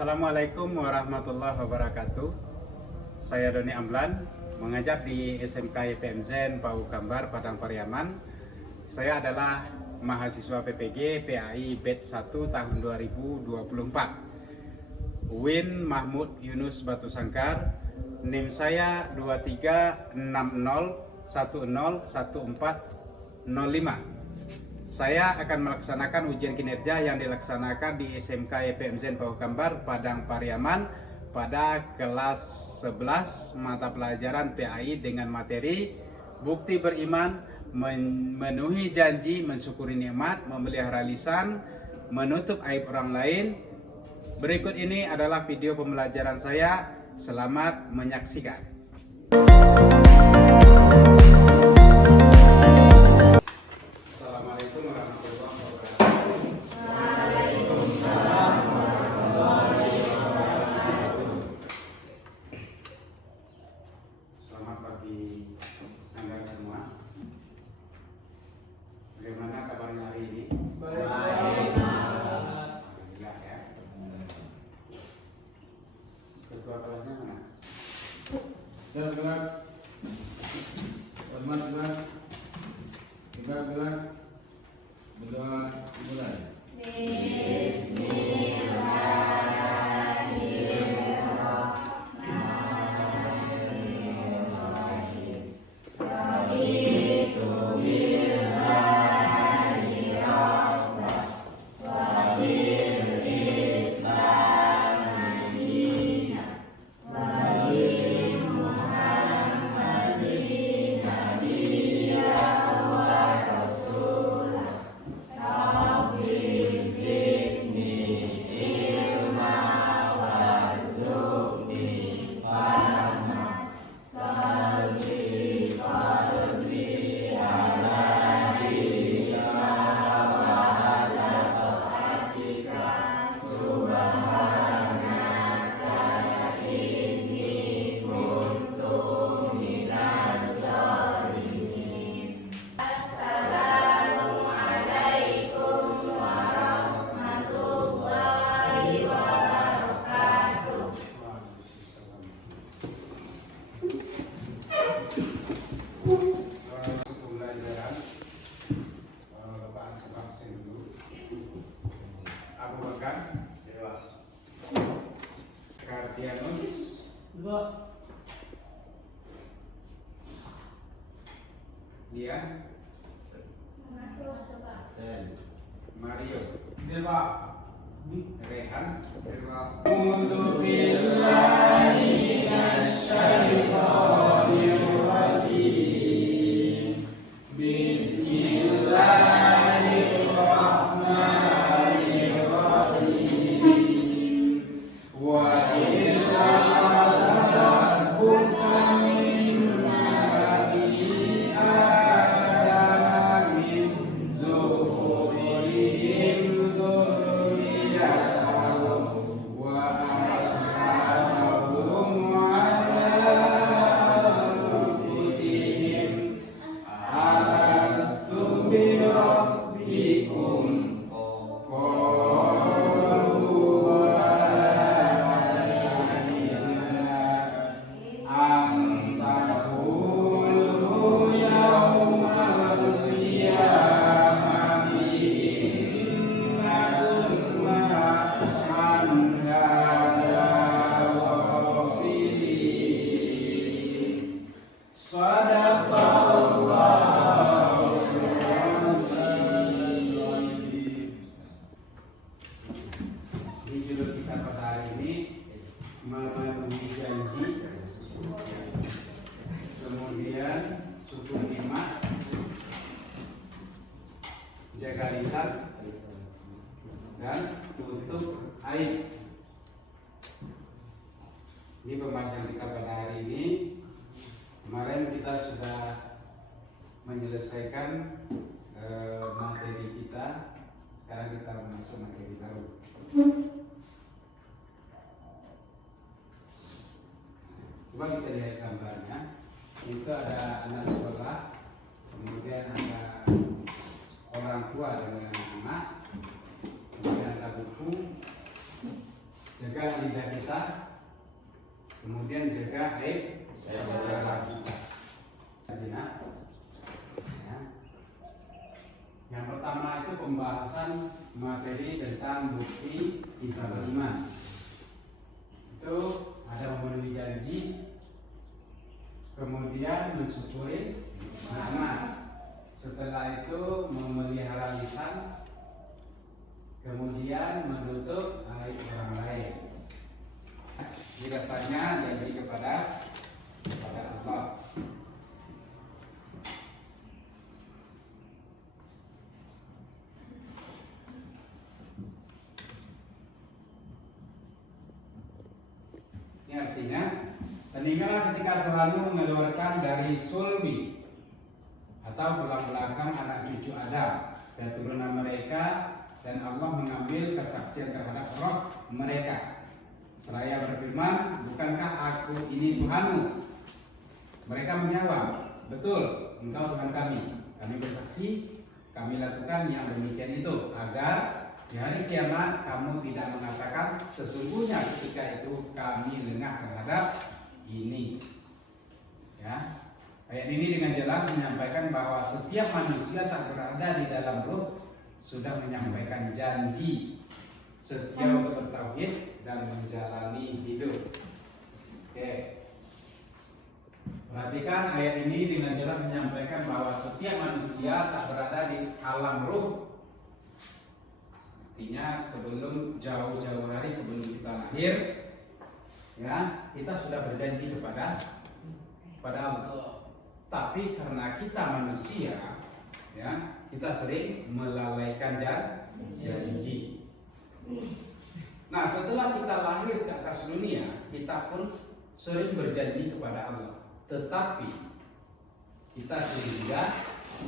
Assalamualaikum warahmatullahi wabarakatuh. Saya Doni Amlan, mengajar di SMK YPM Zen Pau Kambar, Padang Pariaman. Saya adalah mahasiswa PPG PAI Batch 1 tahun 2024. Win Mahmud Yunus Batu Sangkar. NIM saya 2360101405. Saya akan melaksanakan ujian kinerja yang dilaksanakan di SMK YPM Zen Pau Kambar, Padang Pariaman pada kelas 11 mata pelajaran PAI dengan materi bukti beriman, memenuhi janji, mensyukuri nikmat, memelihara lisan, menutup aib orang lain. Berikut ini adalah video pembelajaran saya. Selamat menyaksikan. Bagaimana kabarnya hari ini? Baik. Alhamdulillah ya. Ketua kelasnya mana? Saya gerak. Selamat gerak. Kita gerak. Berdoa dimulai. Dia Mario Dewa. Rehan judul kita pada hari ini memenuhi janji, kemudian syukur nikmat, jaga lisan, dan tutup aib. Ini pembahasan kita pada hari ini. Kemarin kita sudah menyelesaikan materi kita. Sekarang kita masuk materi baru. Coba kita lihat gambarnya. Itu ada anak sekolah, kemudian ada orang tua dengan anak, kemudian ada buku, jaga lidah kita, kemudian jaga aib saudara kita. Ya. Yang pertama itu pembahasan materi tentang bukti kita beriman. Itu ada memenuhi janji, kemudian mensyukuri nikmat. Setelah itu memelihara lisan, kemudian menutup aib orang lain. Dirasanya janji kepada Allah. Ini artinya peninggalan ketika Tuhan mengeluarkan dari sulbi atau tulang belakang anak cucu Adam keturunan mereka, dan Allah mengambil kesaksian terhadap roh mereka. Seraya berfirman, bukankah aku ini Tuhanmu? Mereka menjawab, betul, engkau Tuhan kami. Kami bersaksi, kami lakukan yang demikian itu, agar di hari kiamat kamu tidak mengatakan sesungguhnya ketika itu kami lengah terhadap ini. Ya, ayat ini dengan jelas menyampaikan bahwa setiap manusia saat berada di dalam ruh sudah menyampaikan janji setia untuk bertauhid dan menjalani hidup. Oke. Perhatikan ayat ini dengan jelas menyampaikan bahwa setiap manusia saat berada di alam ruh, artinya sebelum jauh-jauh hari sebelum kita lahir, ya, kita sudah berjanji kepada Allah. Tapi karena kita manusia, ya, kita sering melalaikan janji. Nah, setelah kita lahir ke atas dunia, kita pun sering berjanji kepada Allah, tetapi kita sering juga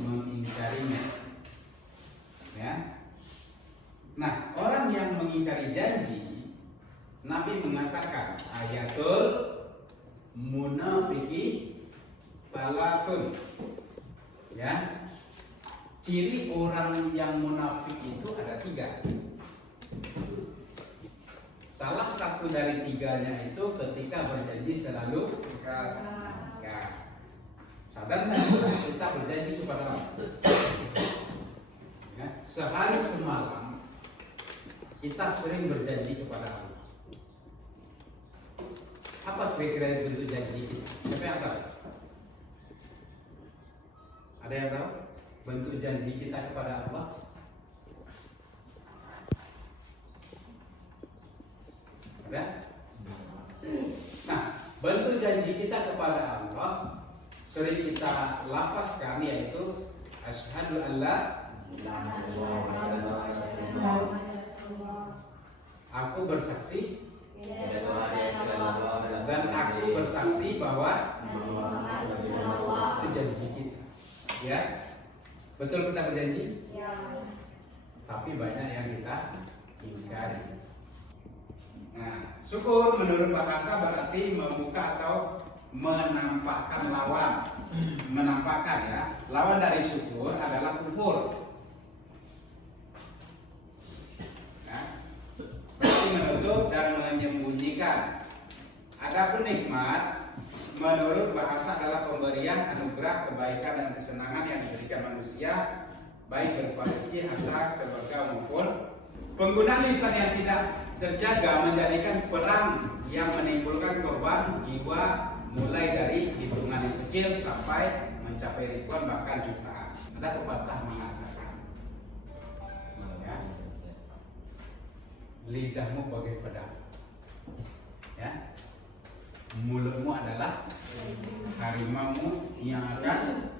mengingkarinya. Ya. Nah, orang yang mengingkari janji, Nabi mengatakan ayatul munafiki talatun. Ya, ciri orang yang munafik itu ada 3. Salah satu dari 3-nya itu ketika berjanji selalu ya. Sadar nggak kita berjanji kepada Allah? Ya, sehari semalam kita sering berjanji kepada Allah. Apa kira-kira bentuk janji kita? Siapa yang tahu? Ada yang tahu bentuk janji kita kepada Allah? Ada? Nah, bentuk janji kita kepada Allah sering kita lafazkan, yaitu asyhadu alla ilaha illallah. Aku bersaksi dan aku bersaksi bahwa itu janji kita. Ya, betul kita berjanji. Tapi banyak yang kita ingkari. Nah, syukur menurut bahasa berarti membuka atau menampakkan lawan. Menampakkan, ya. Lawan dari syukur adalah kufur. Menutup dan menyembunyikan. Adapun nikmat menurut bahasa adalah pemberian anugerah, kebaikan dan kesenangan yang diberikan manusia, baik berupa rezeki, harta, keluarga maupun penggunaan lisan yang tidak terjaga menjadikan perang yang menimbulkan korban jiwa, mulai dari hitungan yang kecil sampai mencapai ribuan bahkan jutaan. Ada pepatah mengatakan, ya, lidahmu bagai pedang. Ya. Mulutmu adalah harimau yang akan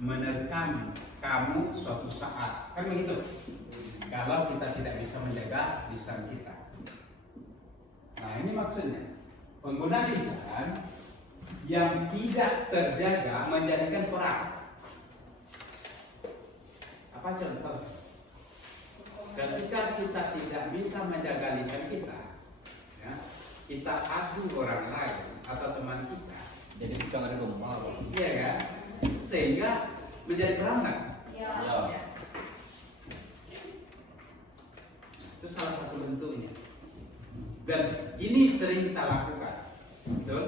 menerkam kamu suatu saat. Kan begitu. Kalau kita tidak bisa menjaga lisan kita. Nah, ini maksudnya. Pengguna lisan yang tidak terjaga menjadikan perang. Apa contoh? Ketika kita tidak bisa menjaga lisan kita, ya, kita adu orang lain atau teman kita, Jadi kita nggak ada gempa. iya kan? Sehingga menjadi perang kan? Ya. Itu salah satu bentuknya. Dan ini sering kita lakukan, betul?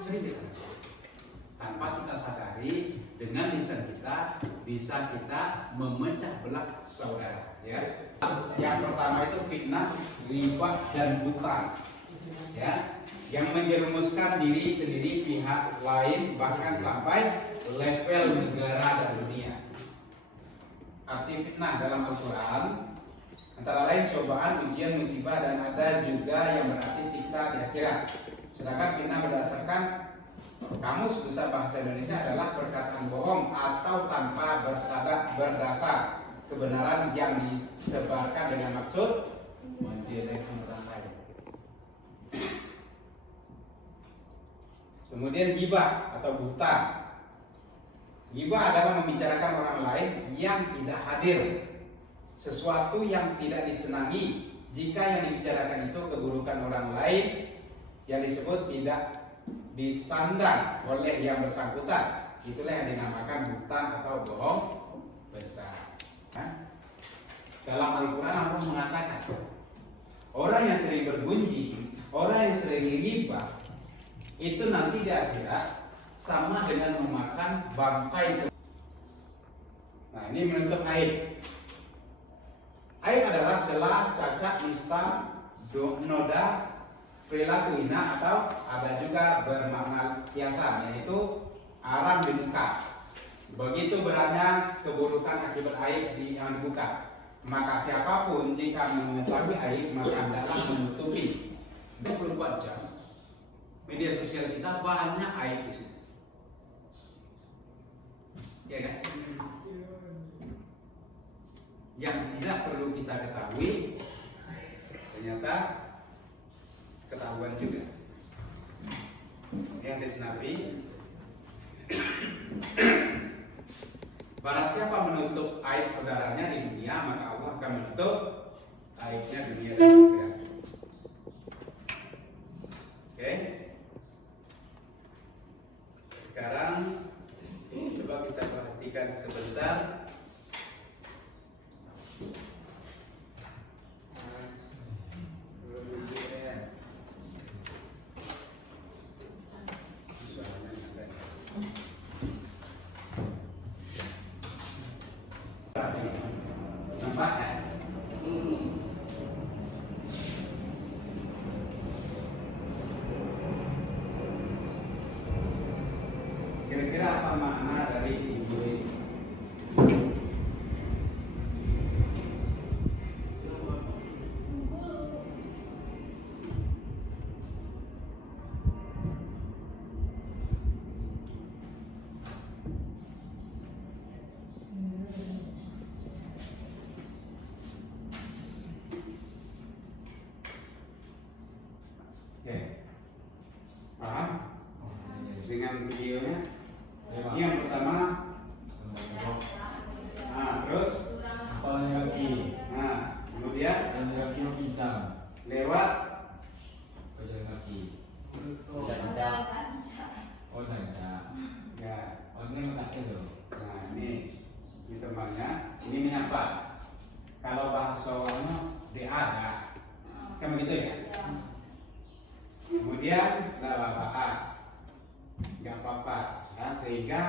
Sering kita lakukan. Tanpa kita sadari, dengan lisan kita bisa kita memecah belah saudara. Ya. Yang pertama itu fitnah, ghibah dan buhtan. Ya, yang menjerumuskan diri sendiri, pihak lain, bahkan sampai level negara dan dunia. Arti fitnah dalam Al-Quran antara lain cobaan, ujian, musibah, dan ada juga yang berarti siksa di akhirat. Sedangkan fitnah berdasarkan Kamus Besar Bahasa Indonesia adalah perkataan bohong atau tanpa berdasar kebenaran yang disebarkan dengan maksud menjelekkan orang lain. Kemudian ghibah atau buhtan. Ghibah adalah membicarakan orang lain yang tidak hadir, sesuatu yang tidak disenangi. Jika yang dibicarakan itu keburukan orang lain yang disebut tidak disandang oleh yang bersangkutan, itulah yang dinamakan buhtan atau bohong besar. Dalam Al-Quran Allah mengatakan orang yang sering bergunjing, orang yang sering ghibah, itu nanti di akhirat sama dengan memakan bangkai. Nah, ini menutup aib. Aib adalah celah, cacat, nista, noda, perilaku hina, atau ada juga bermakna kiasan, yaitu aram di muka. Begitu beratnya keburukan akibat aib yang dibuka. Maka siapapun jika mengetahui aib, maka hendaklah menutupi. 24 jam media sosial kita banyak aib di situ. Ya kan? Yang tidak perlu kita ketahui ternyata ketahuan juga. Yang hadis Nabi, barang siapa menutup aib saudaranya di dunia, maka Allah akan menutup aibnya dunia dan akhirat. Oke. Sekarang coba kita perhatikan sebentar. Nampak kan? Kira-kira apa makna dari video ini? Oke, paham? Dengan videonya? Yang pertama, terus, kaki, kemudian kaki yang pincang, lewat, pejalan kaki, Tidak oh tidak, ya. ini kaki loh. Nah, ini temannya, ini menyapa. Kalau bahasa Wano ada, kan begitu ya? Kemudian nggak apa-apa, ya, sehingga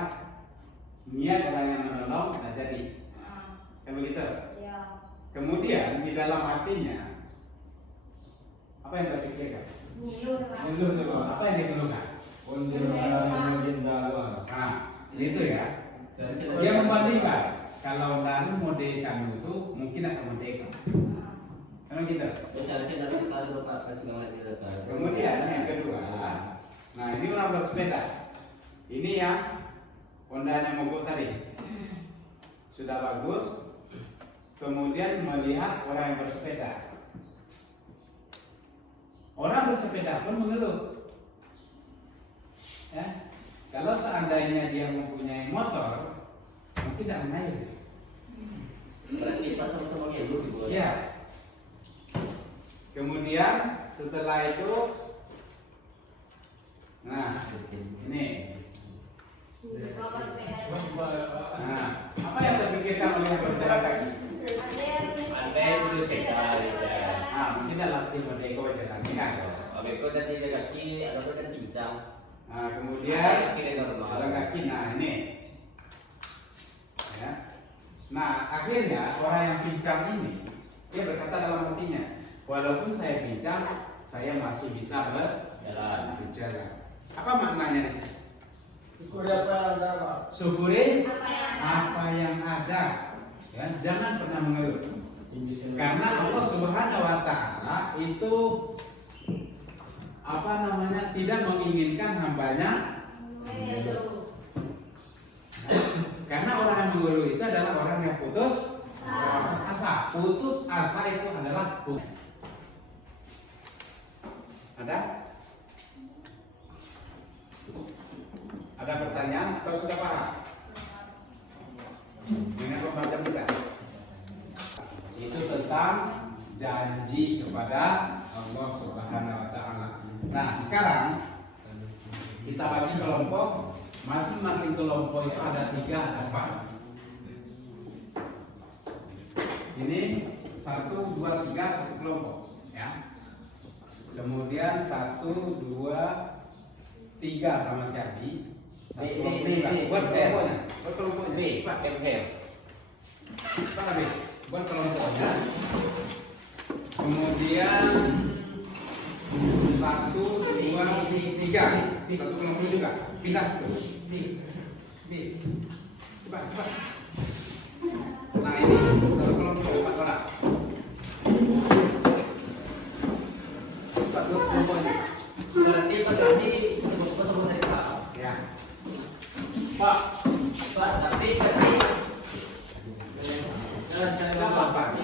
niat orang yang menolong tidak jadi, kan begitu? Kemudian di dalam hatinya apa yang terpikirkan? Ngeluh tuh Pak. Apa yang dikeluhkan? Ondir orang luar. Nah, itu ya. Dia membandingkan kalau lalu mode sanu itu mungkin akan merdeka. gitu. Saya nanti kalau Pak kasih nama dia Pak. Kemudian yang kedua, nah ini orang bersepeda. Ini yang Hondanya mogok tadi. Sudah bagus. Kemudian melihat orang yang bersepeda. Orang bersepeda pun mengeluh. Ya. Kalau seandainya dia mempunyai motor, mungkin tidak mengayu. Berarti kita sama-sama ngeluh gitu. Ya. Kemudian setelah itu, nah ini. Nah, apa yang terpikirkan oleh yang berjalan kaki? Anda yang dulu sepeda. Nah, mungkin dalam tim berdeko jalan kan. Beko dan dia kaki ada kan pincang. Nah, kemudian kiri normal. jalan kaki, nah ini. Ya. Nah, akhirnya orang yang pincang ini dia berkata dalam hatinya, walaupun saya pincang, saya masih bisa berjalan. Apa maknanya di sini? Syukuri apa yang ada, Pak. Syukuri apa yang ada. Ya, jangan pernah mengeluh. Karena Allah Subhanahu wa taala itu apa namanya tidak menginginkan hambanya mengeluh. Karena orang yang mengeluh itu adalah orang yang putus asa. Putus asa itu adalah putus. Ada? Ada pertanyaan atau sudah paham? Dengan pembahasan kita itu tentang janji kepada Allah Subhanahu wa taala. Nah, sekarang kita bagi kelompok, masing-masing kelompok itu ada 3 apa? Ini 1, 2, 3 satu kelompok, ya. Kemudian 1, 2, 3 sama si Abi. Satu kelompok juga. Buat kelompoknya. Buat kelompoknya. Pak, Pak Abi, buat kelompoknya. Kemudian 1, 2, 3 satu kelompok juga. Pindah tuh. Cepat. Nah ini satu kelompok 4 orang. Cepat buat kelompoknya. Berarti tadi ketemu dari Pak. Ya. Pak, tapi tadi Tidak apa-apa.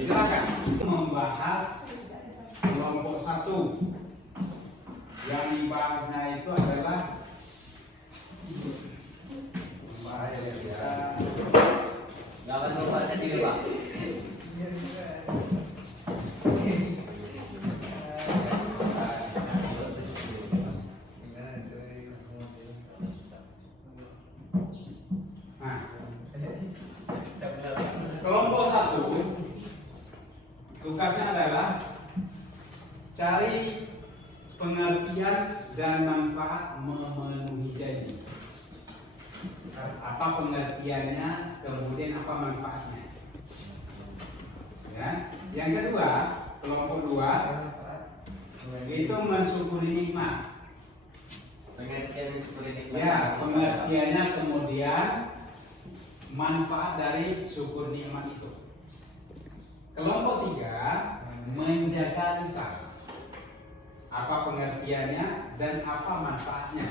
Silakan membahas kelompok 1. Yang dibahasnya itu adalah nggak akan membahasnya di Pak. Nah, kelompok 1 tugasnya adalah cari pengertian dan manfaat memenuhi janji. Apa pengertiannya, kemudian apa manfaatnya. Ya. Yang kedua, kelompok 2 itu mensyukuri nikmat. Pengertian seperti ini. Ya, pengertiannya kemudian manfaat dari syukur nikmat itu. Kelompok 3 menjaga lisan. Apa pengertiannya dan apa manfaatnya.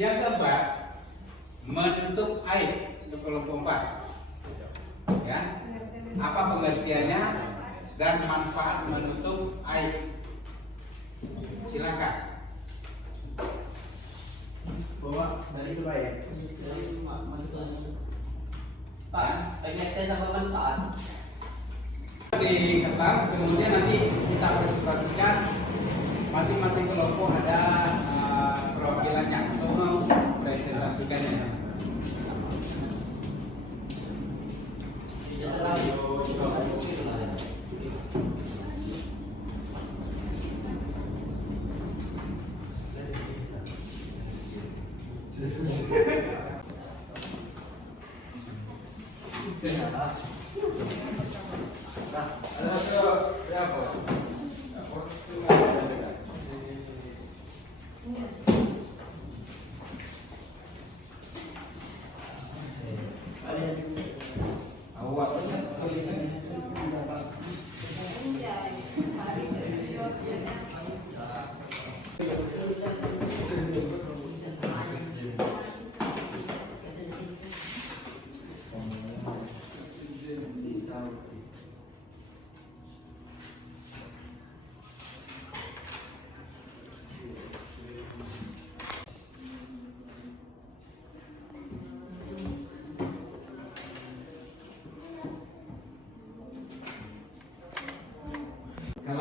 Yang keempat, menutup aib. Itu kelompok 4. Ya. Apa pengertiannya dan manfaat menutup aib. Silakan. Bawa dari itu baik. Pak, pengertian sama manfaat. Di kertas, kemudian nanti kita presentasikan masing-masing kelompok ada perwakilannya untuk mempresentasikannya.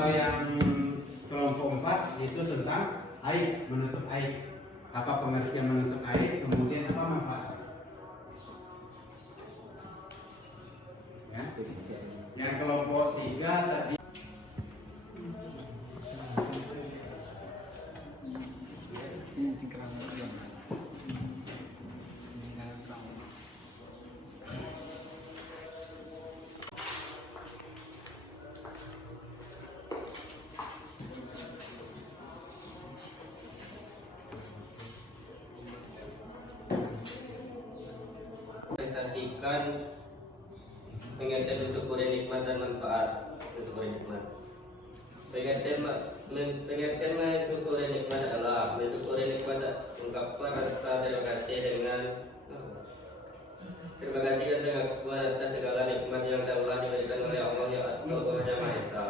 Kalau yang kelompok 4 itu tentang aib, menutup aib. Apa pengertian menutup aib, kemudian apa manfaat? Ya. Yang kelompok 3 tadi Prestasikan pengertian mensyukuri nikmat dan manfaat mensyukuri nikmat. Pengertian mensyukuri nikmat adalah mensyukuri nikmat ungkapan rasa terima kasih dengan terima kasih dan pengakuan atas segala nikmat yang telah diberikan oleh Allah yang Maha Esa.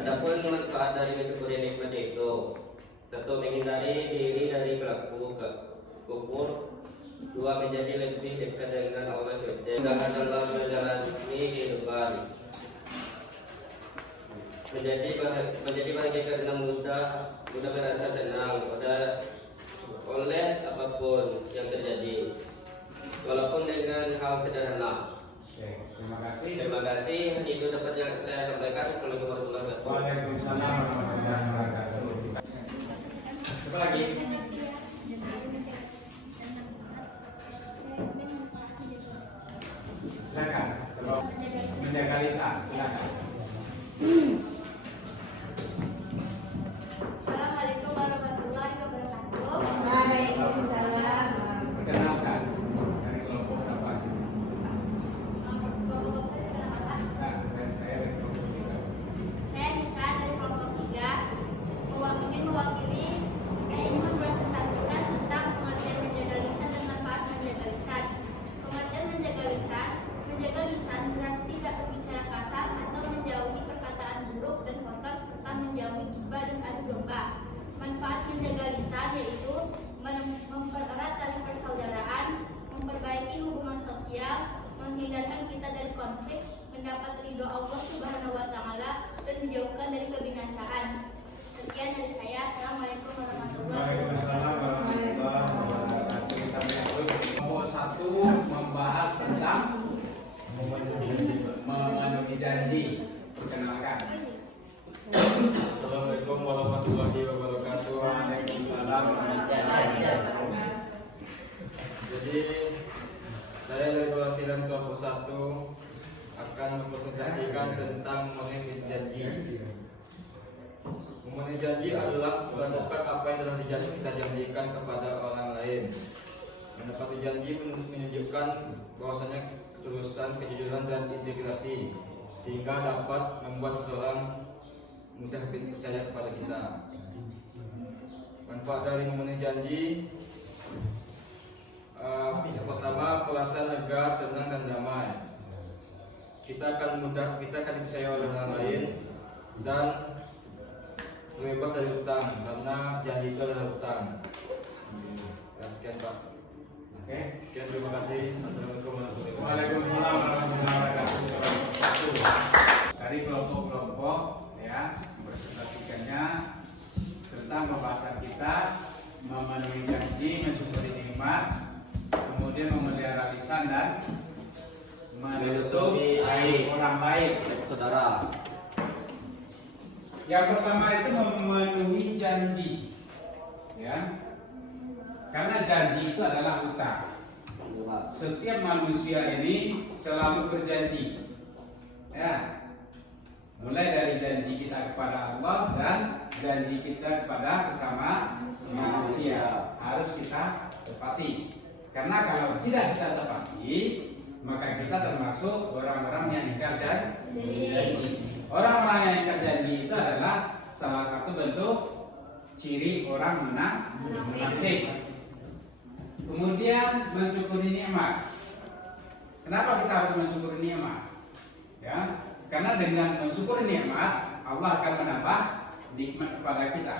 Adapun manfaat dari mensyukuri nikmat itu: satu, menghindari diri dari pelaku kufur. Dua, menjadi lebih dekat dengan Allah SWT dalam menjalani kehidupan. Menjadi bahagia karena mudah merasa senang oleh apapun yang terjadi, walaupun dengan hal sederhana. Oke, terima kasih. Terima kasih. Itu dapat yang saya sampaikan. Assalamualaikum warahmatullahi wabarakatuh. Waalaikumsalam warahmatullahi wabarakatuh. Apa lagi? Silakan. Kalau menjaga lisan, silakan. Assalamualaikum warahmatullahi wabarakatuh. Waalaikumsalam. Perkenalkan dari kelompok berapa? Nah, dan saya dari kelompok 3. Saya Nisa dari kelompok 3 ingin mewakili ingin mempresentasikan tentang pengertian menjaga lisan dan manfaat menjaga lisan. Pengertian menjaga lisan berarti tidak berbicara kasar atau menjauhi perkataan buruk dan kotor serta menjauhi gibah dan adu domba. Manfaat menjaga lisan yaitu mempererat tali persaudaraan, memperbaiki hubungan sosial, menghindarkan kita dari konflik, mendapat ridho Allah Subhanahu wa Ta'ala, dan dijauhkan dari kebinasaan. Sekian dari saya. Assalamualaikum warahmatullahi Waalaikumsalam wabarakatuh. warahmatullahi wabarakatuh. Kita lanjut. Kelompok 1 membahas tentang memenuhi janji. Perkenalkan. Assalamualaikum warahmatullahi wabarakatuh. Waalaikumsalam warahmatullahi wabarakatuh. Jadi saya dari perwakilan kelompok 1 akan mempresentasikan tentang memenuhi janji. Memenuhi janji adalah melakukan apa yang telah kita janjikan kepada orang lain. Menepati janji menunjukkan bahwasanya ketulusan, kejujuran, dan integrasi, sehingga dapat membuat seseorang mudah percaya kepada kita. Manfaat dari memenuhi janji, yang pertama, perasaan lega, tenang, dan damai. Kita akan dipercaya oleh orang lain dan terbebas dari hutang, karena janji itu adalah hutang. Ya, sekian Pak. Oke. Sekian, terima kasih. Assalamualaikum warahmatullahi wabarakatuh. Waalaikumsalam warahmatullahi wabarakatuh. Dari kelompok-kelompok ya mempresentasikannya tentang pembahasan kita memenuhi janji, mensyukuri nikmat, kemudian memelihara lisan dan menutup aib orang lain. Saudara, Yang pertama itu memenuhi janji, ya, karena janji itu adalah hutang. Setiap manusia ini selalu berjanji, ya, mulai dari janji kita kepada Allah dan janji kita kepada sesama manusia harus kita tepati. Karena kalau tidak kita tepati, maka kita termasuk orang-orang yang ingkar janji. Orang-orang yang ingkar janji itu adalah salah satu bentuk ciri orang munafik. Kemudian mensyukuri nikmat. Kenapa kita harus mensyukuri nikmat? Ya, karena dengan mensyukuri nikmat Allah akan menambah nikmat kepada kita.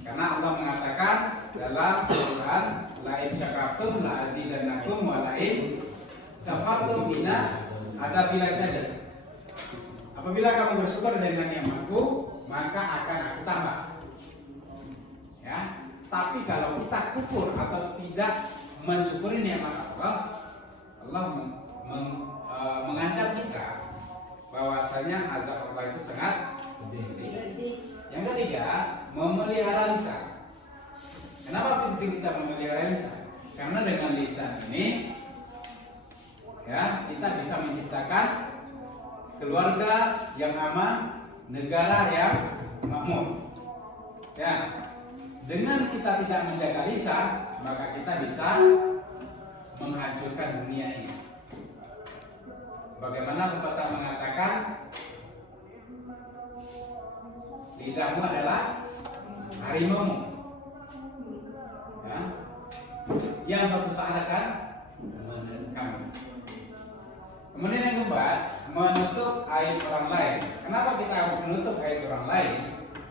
Karena Allah mengatakan dalam Al-Quran, la in syakartum la azidannakum wa la in kafartum bina ada bila saja. Apabila kamu bersyukur dengan nikmatku, maka akan aku tambah. Ya, tapi kalau kita kufur atau tidak mensyukuri nikmat Allah, Allah mengancam kita bahwasanya azab Allah itu sangat pedih. Yang ketiga, memelihara lisan. Kenapa penting kita memelihara lisan? Karena dengan lisan ini, ya, kita bisa menciptakan keluarga yang aman, negara yang makmur. Ya, dengan kita tidak menjaga lisan, maka kita bisa menghancurkan dunia ini. Bagaimana pepatah mengatakan, lidahmu adalah harimaumu. Ya. Yang suatu saat akan menekan. Kemudian yang keempat, menutup aib orang lain. Kenapa kita harus menutup aib orang lain?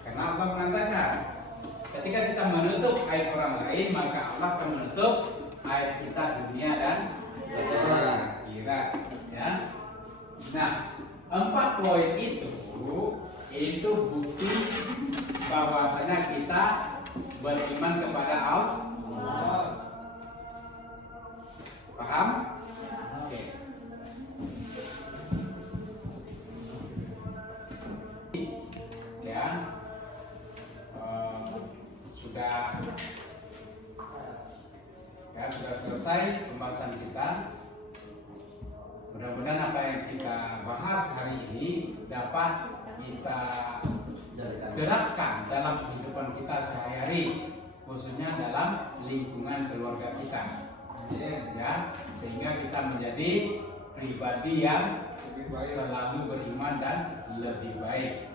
Karena Allah mengatakan, ketika kita menutup aib orang lain, maka Allah akan menutup aib kita dunia dan akhirat. Ya. Nah, 4 poin itu bukti bahwasanya kita beriman kepada Allah. Paham? Oke. Ya, sudah selesai pembahasan kita. Mudah-mudahan apa yang kita bahas hari ini dapat kita terapkan dalam kehidupan kita sehari-hari, khususnya dalam lingkungan keluarga kita. Ya, sehingga kita menjadi pribadi yang selalu beriman dan lebih baik.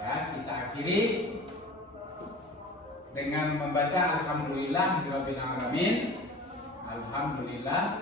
Ya, kita akhiri dengan membaca alhamdulillah rabbil alamin. Alhamdulillah